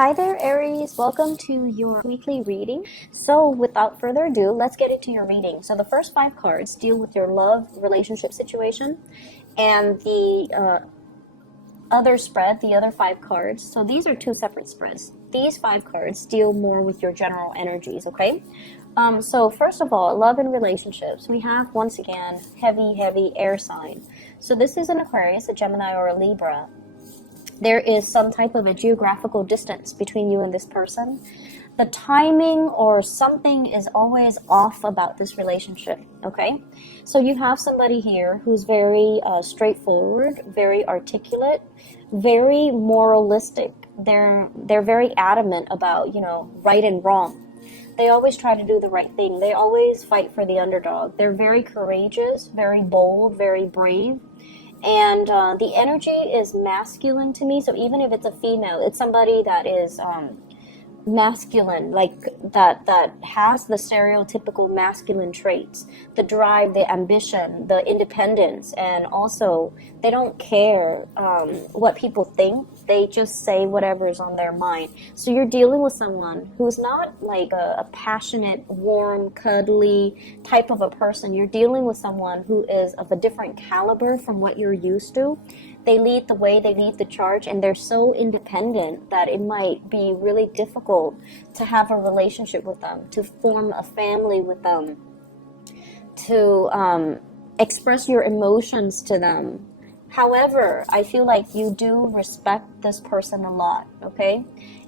Hi there, Aries. Welcome to your weekly reading. So without further ado, let's get into your reading. So the first 5 cards deal with your love relationship situation, and the other spread, the other 5 cards. So these are 2 separate spreads. These 5 cards deal more with your general energies, okay? So first of all, love and relationships. We have, once again, heavy air sign. So this is an Aquarius, a Gemini, or a Libra. There is some type of a geographical distance between you and this person. The timing or something is always off about this relationship, okay? So you have somebody here who's very straightforward, very articulate, very moralistic. They're very adamant about, right and wrong. They always try to do the right thing. They always fight for the underdog. They're very courageous, very bold, very brave. And the energy is masculine to me. So even if it's a female, it's somebody that is masculine, like that has the stereotypical masculine traits, the drive, the ambition, the independence, and also they don't care what people think. They just say whatever is on their mind. So you're dealing with someone who's not like a passionate, warm, cuddly type of a person. You're dealing with someone who is of a different caliber from what you're used to. They lead the way, they lead the charge, and they're so independent that it might be really difficult to have a relationship with them, to form a family with them, to express your emotions to them. However, I feel like you do respect this person a lot, okay?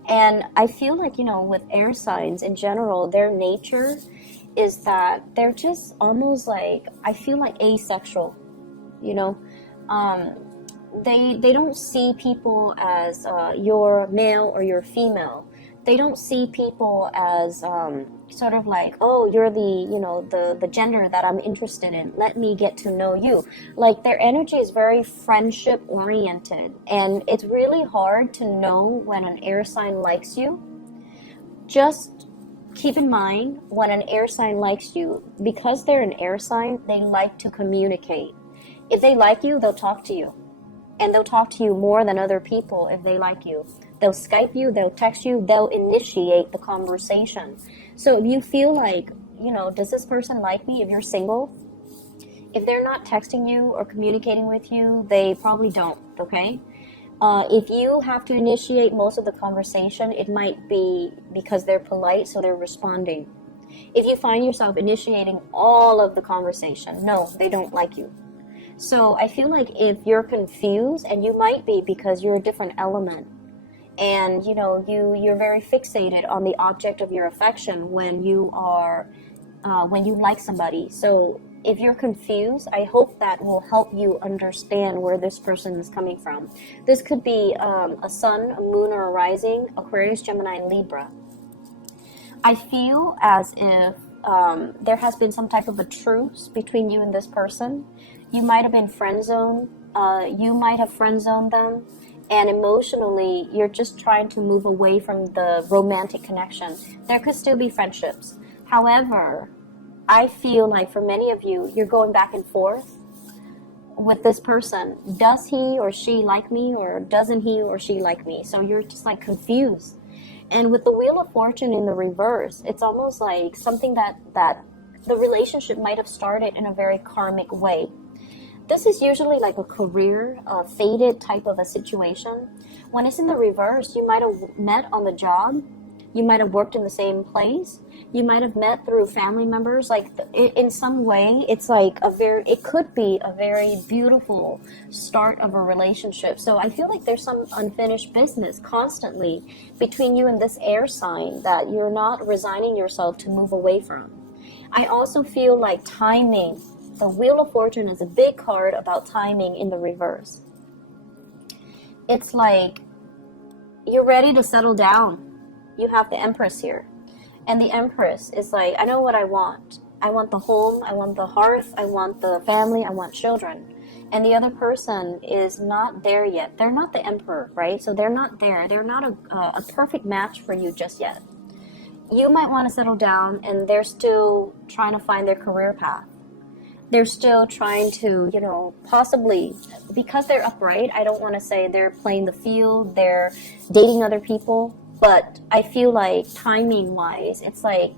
And I feel like, with air signs in general, their nature is that they're just almost like, I feel like asexual, They don't see people as you're male or you're female. They don't see people as sort of like, oh, you're the gender that I'm interested in. Let me get to know you. Like their energy is very friendship oriented, and it's really hard to know when an air sign likes you. Just keep in mind, when an air sign likes you, because they're an air sign, they like to communicate. If they like you, they'll talk to you. And they'll talk to you more than other people if they like you. They'll Skype you, they'll text you, they'll initiate the conversation. So if you feel like, does this person like me? If you're single, if they're not texting you or communicating with you, they probably don't, okay? If you have to initiate most of the conversation, it might be because they're polite, so they're responding. If you find yourself initiating all of the conversation, no, they don't like you. So I feel like if you're confused, and you might be because you're a different element, and you're very fixated on the object of your affection when you like somebody. So if you're confused, I hope that will help you understand where this person is coming from. This could be a sun, a moon, or a rising, Aquarius, Gemini, and Libra. I feel as if there has been some type of a truce between you and this person. You might have been friend zoned. You might have friend zoned them. And emotionally, you're just trying to move away from the romantic connection. There could still be friendships. However, I feel like for many of you, you're going back and forth with this person. Does he or she like me, or doesn't he or she like me? So you're just like confused. And with the Wheel of Fortune in the reverse, it's almost like something that the relationship might have started in a very karmic way. This is usually like a career, fated type of a situation. When it's in the reverse, you might have met on the job. You might have worked in the same place. You might have met through family members. Like in some way, it's like it could be a very beautiful start of a relationship. So I feel like there's some unfinished business constantly between you and this air sign that you're not resigning yourself to move away from. I also feel like timing. The Wheel of Fortune is a big card about timing in the reverse. It's like you're ready to settle down. You have the Empress here. And the Empress is like, I know what I want. I want the home, I want the hearth, I want the family, I want children. And the other person is not there yet. They're not the Emperor, right? So they're not there. They're not a perfect match for you just yet. You might want to settle down, and they're still trying to find their career path. They're still trying to, possibly, because they're upright, I don't want to say they're playing the field, they're dating other people. But I feel like timing wise, it's like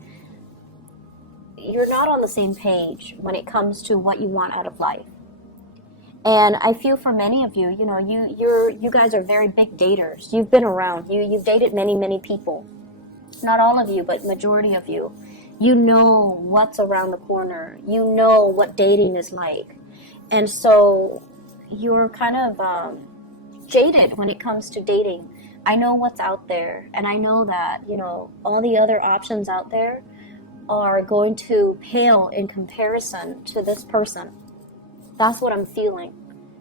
you're not on the same page when it comes to what you want out of life. And I feel for many of you, you know, you guys are very big daters. You've been around. You've dated many people. Not all of you, but majority of you. You know what's around the corner. You know what dating is like. And so you're kind of jaded when it comes to dating. I know what's out there, and I know that, you know, all the other options out there are going to pale in comparison to this person. That's what I'm feeling.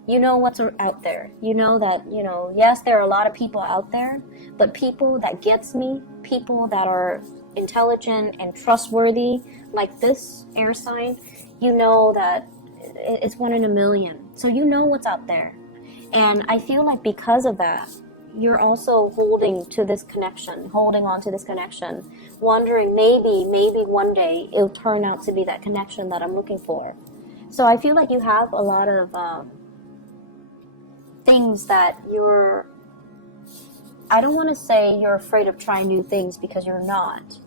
You know what's out there. You know that, you know, yes, there are a lot of people out there, but people that gets me, people that are intelligent and trustworthy, like this air sign, you know that it's 1 in a million. So you know what's out there. And I feel like because of that, you're also holding on to this connection, wondering maybe one day it'll turn out to be that connection that I'm looking for. So I feel like you have a lot of things that I don't want to say you're afraid of trying new things, because you're not.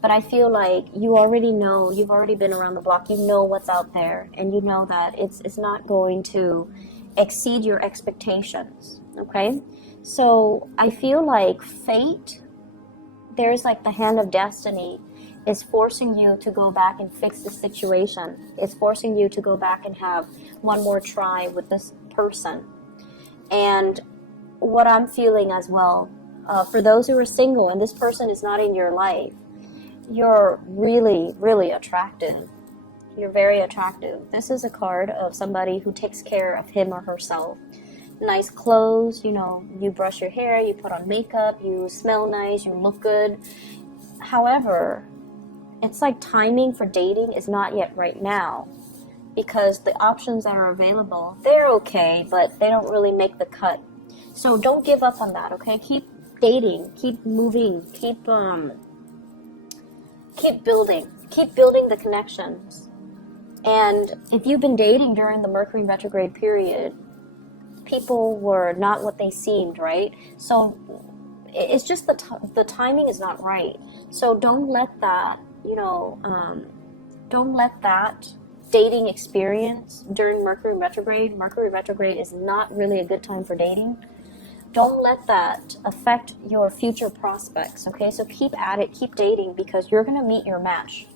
But I feel like you already know, you've already been around the block, you know what's out there, and you know that it's not going to exceed your expectations, okay? So I feel like fate, there's like the hand of destiny, is forcing you to go back and fix the situation. It's forcing you to go back and have one more try with this person. And what I'm feeling as well, for those who are single and this person is not in your life, you're really attractive. You're very attractive. This is a card of somebody who takes care of him or herself. Nice clothes, you know, you brush your hair, you put on makeup, you smell nice, you look good. However, it's like timing for dating is not yet right now, because the options that are available, they're okay, but they don't really make the cut. So don't give up on that, okay? Keep dating, keep moving, keep building the connections. And if you've been dating during the Mercury retrograde period, people were not what they seemed, right? So it's just the timing is not right. So don't let that, you know, don't let that dating experience during Mercury retrograde is not really a good time for dating. Don't let that affect your future prospects, okay? So keep at it, keep dating, because you're going to meet your match.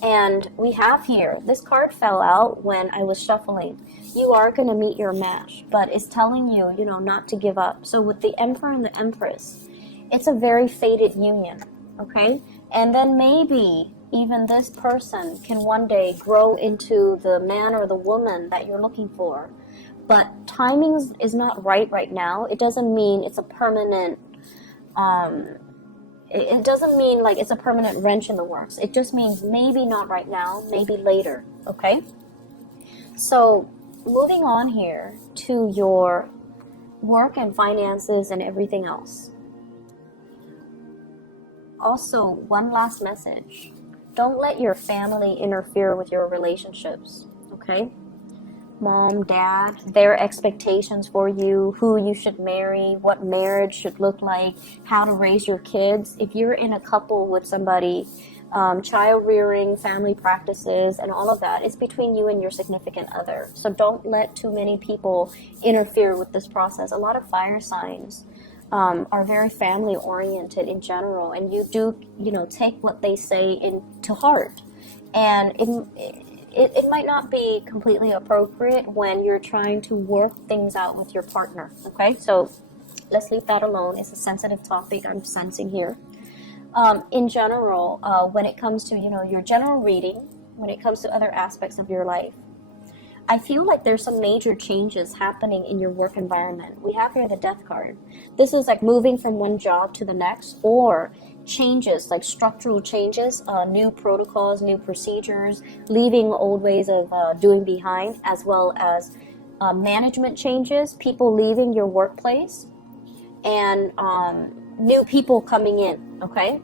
And we have here, this card fell out when I was shuffling. You are going to meet your match, but it's telling you, you know, not to give up. So with the Emperor and the Empress, it's a very fated union, okay? And then maybe even this person can one day grow into the man or the woman that you're looking for. But timing is not right now. It doesn't mean it's a permanent, it doesn't mean like it's a permanent wrench in the works. It just means maybe not right now, maybe later, okay? So moving on here to your work and finances and everything else. Also, one last message. Don't let your family interfere with your relationships, okay? Mom, dad, their expectations for you, who you should marry, what marriage should look like, how to raise your kids. If you're in a couple with somebody, child rearing, family practices, and all of that, it's between you and your significant other. So don't let too many people interfere with this process. A lot of fire signs are very family oriented in general, and you do, you know, take what they say into heart. And it might not be completely appropriate when you're trying to work things out with your partner, okay? So let's leave that alone. It's a sensitive topic I'm sensing here. In general, when it comes to, you know, your general reading, when it comes to other aspects of your life, I feel like there's some major changes happening in your work environment. We have here the Death card. This is like moving from one job to the next, or changes, like structural changes, new protocols, new procedures, leaving old ways of doing behind, as well as management changes, people leaving your workplace, and new people coming in, okay?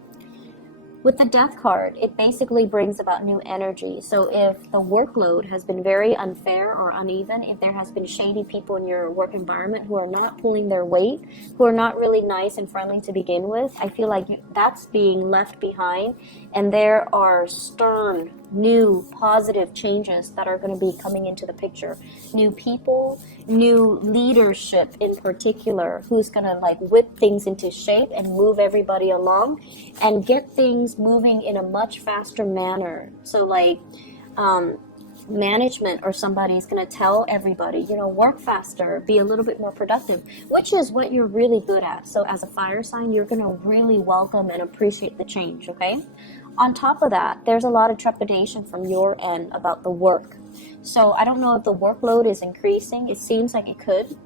With the death card, it basically brings about new energy. So if the workload has been very unfair or uneven, if there has been shady people in your work environment who are not pulling their weight, who are not really nice and friendly to begin with, I feel like that's being left behind, and there are stern, new, positive changes that are going to be coming into the picture. New people, new leadership in particular, who's going to like whip things into shape and move everybody along and get things moving in a much faster manner. So like management or somebody's going to tell everybody, you know, work faster, be a little bit more productive, which is what you're really good at. So as a fire sign, you're going to really welcome and appreciate the change, okay? On top of that, there's a lot of trepidation from your end about the work. So I don't know if the workload is increasing. It seems like it could.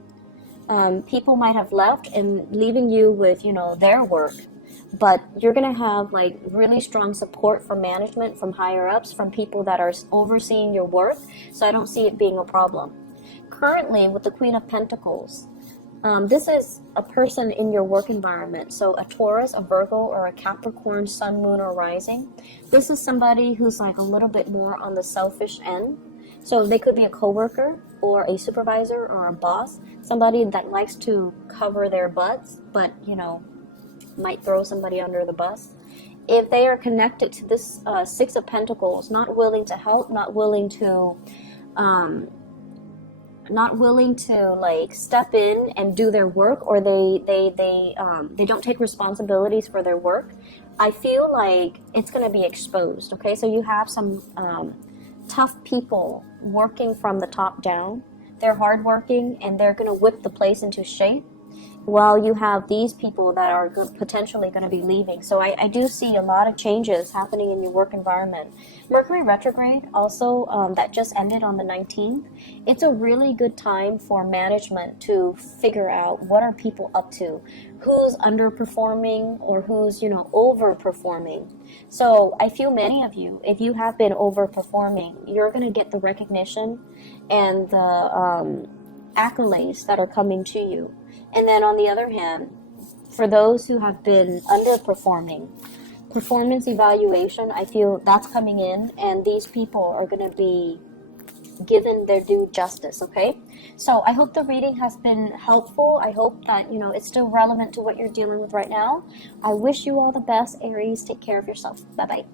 People might have left and leaving you with, you know, their work. But you're going to have like really strong support from management, from higher ups, from people that are overseeing your work. So I don't see it being a problem. Currently, with the Queen of Pentacles, this is a person in your work environment. So a Taurus, a Virgo, or a Capricorn, sun, moon, or rising. This is somebody who's like a little bit more on the selfish end. So they could be a coworker or a supervisor or a boss, somebody that likes to cover their butts, but, you know, might throw somebody under the bus. If they are connected to this Six of Pentacles, not willing to help, not willing to like step in and do their work, or they don't take responsibilities for their work, I feel like it's going to be exposed. Okay, so you have some tough people working from the top down. They're hardworking and they're going to whip the place into shape, while you have these people that are potentially going to be leaving. So I do see a lot of changes happening in your work environment. Mercury retrograde also, that just ended on the 19th. It's a really good time for management to figure out what are people up to, who's underperforming or who's, you know, overperforming. So I feel many of you, if you have been overperforming, you're going to get the recognition and the accolades that are coming to you. And then on the other hand, for those who have been underperforming, performance evaluation, I feel that's coming in, and these people are going to be given their due justice, okay? So I hope the reading has been helpful. I hope that, you know, it's still relevant to what you're dealing with right now. I wish you all the best, Aries. Take care of yourself. Bye-bye.